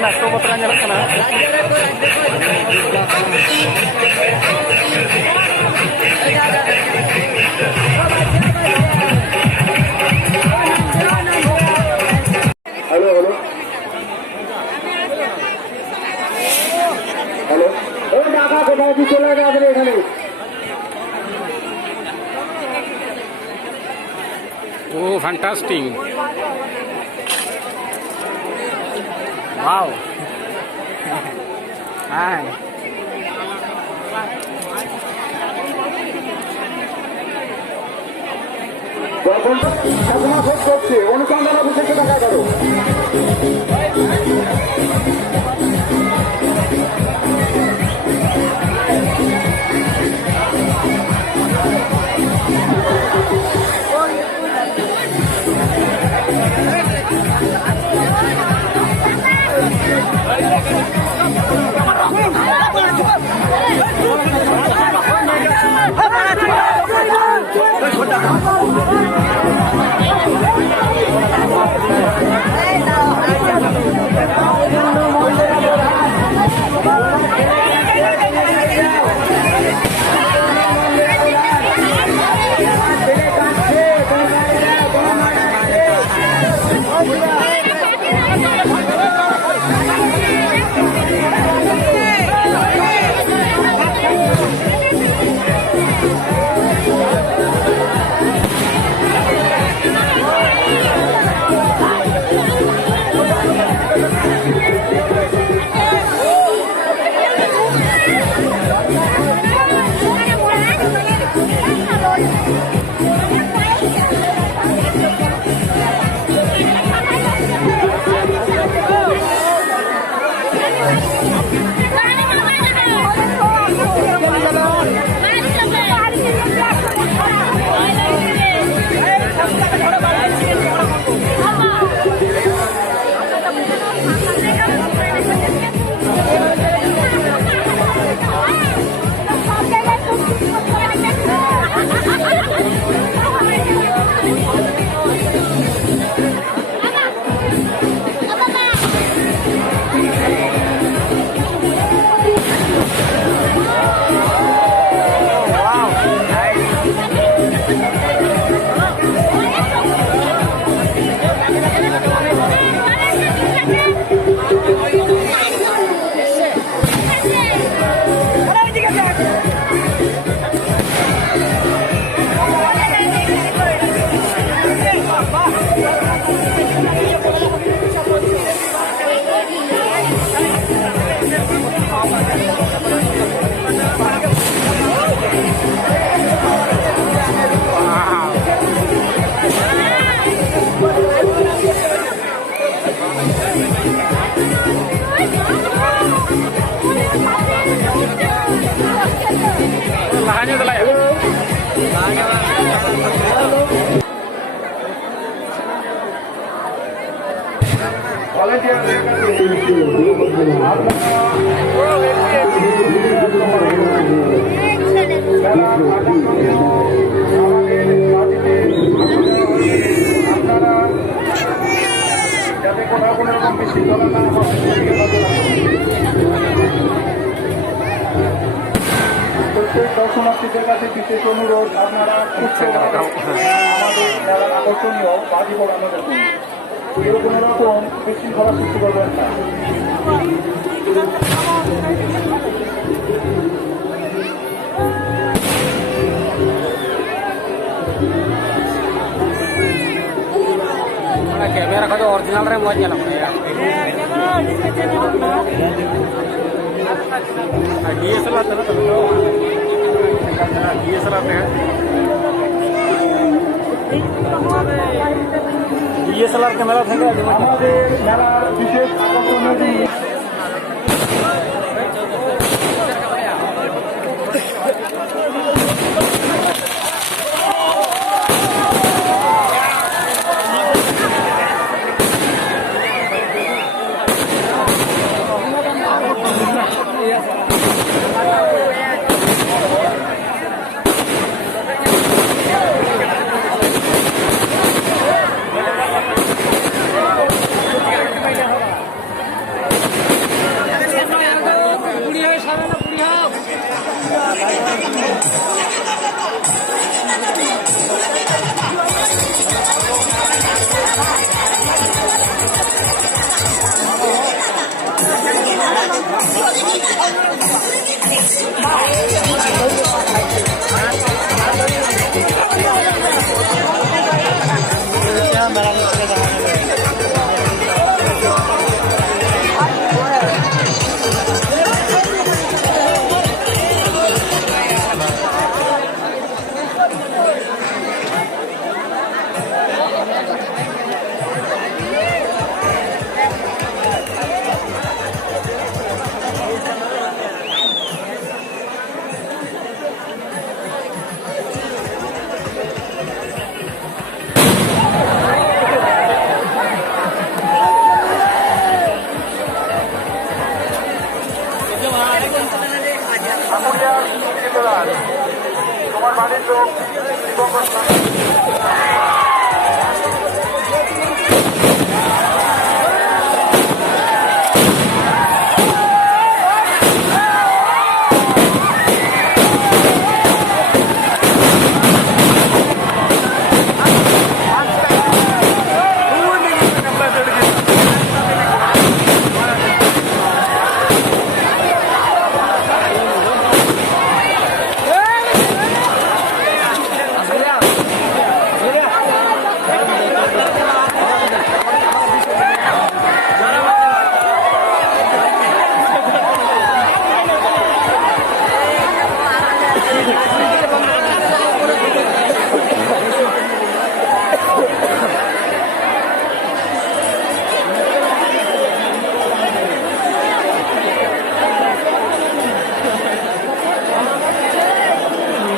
nasto patra nyala kana. Halo, halo. Halo. Dhaka কোথায় কি চলে গেছে এখানে? Oh, fantastic! Wow! Hi! যখন ঘটনা ঘটছে অনুসন্ধান অফিসে দেখা গেল Lahannya telah ya? যাতে কোথাও কোনো রকম বিশৃঙ্খলা না হয় প্রত্যেক দর্শনার্থীদের কাছে বিশেষ অনুরোধ আপনারা আমাদের মেলার আকর্ষণীয় বাজি পড়ানো দেখুন কেউ কোনো রকম বিশৃঙ্খলা সৃষ্টি করবেন না कैमरा का जो ओरिजिनल रहे मौज ना डीएसएलआर तो डीएसएलआर है डीएसएलआर कैमरा थे আমাদের মেলার বিশেষ আকর্ষণীয়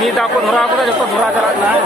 Ini takut hura aku dah jatuh hura jalan lah.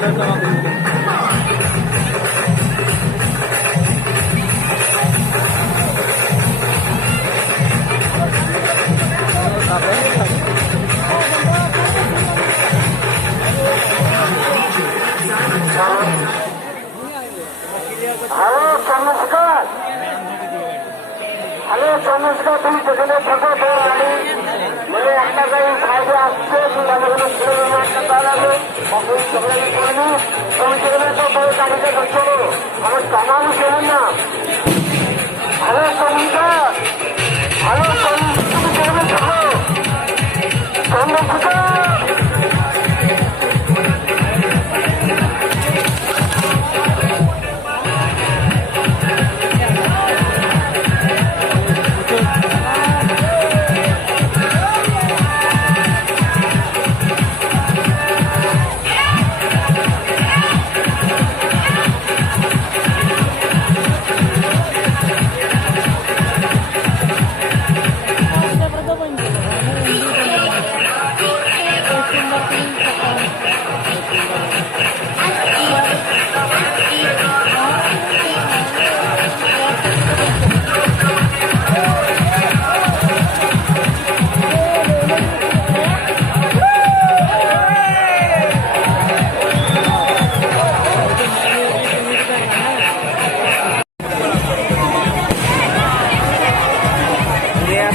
Hello Chandrashekhar, তুমি যেখানে থাকো তো আমি মানে একটা গাড়ি সাইডে আসছে, তুমি আমাকে ছেড়ে একটা তার আগে অফিস ঝগড়া করিনি, তুমি সেখানে তো বড় গাড়িতে চলো, আমার জামানো চেনেন না। হ্যালো চন্দ্রশেখর, তুমি যেখানে থাকো Chandrashekhar.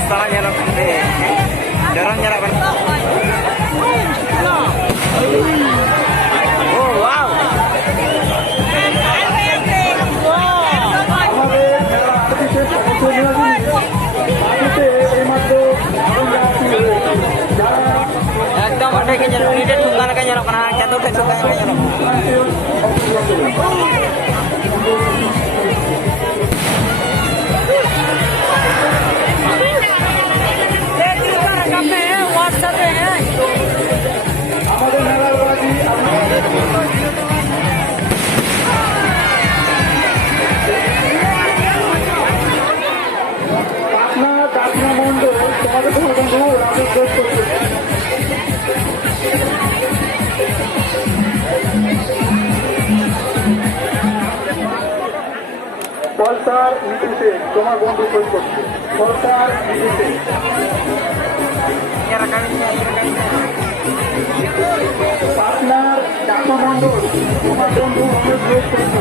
Sekarang nyerap jarang nyerap kan? Oh wow! Ekdom ada ke nyerap ini dia tunggal kan nyerap karena jatuh ke suka nyerap. আমাদের মেলার বাজি পাটনা কাটনা মন্ডল তোমাদের বন্ধু রাজেশ ঘোষ করছে। পলসার নিচুতে তোমার বন্ধু সই করছে। পলসার নিচুতে পাটনার কাটনা মন্ডল তোমার বন্ধু রাজেশ ঘোষ করছে।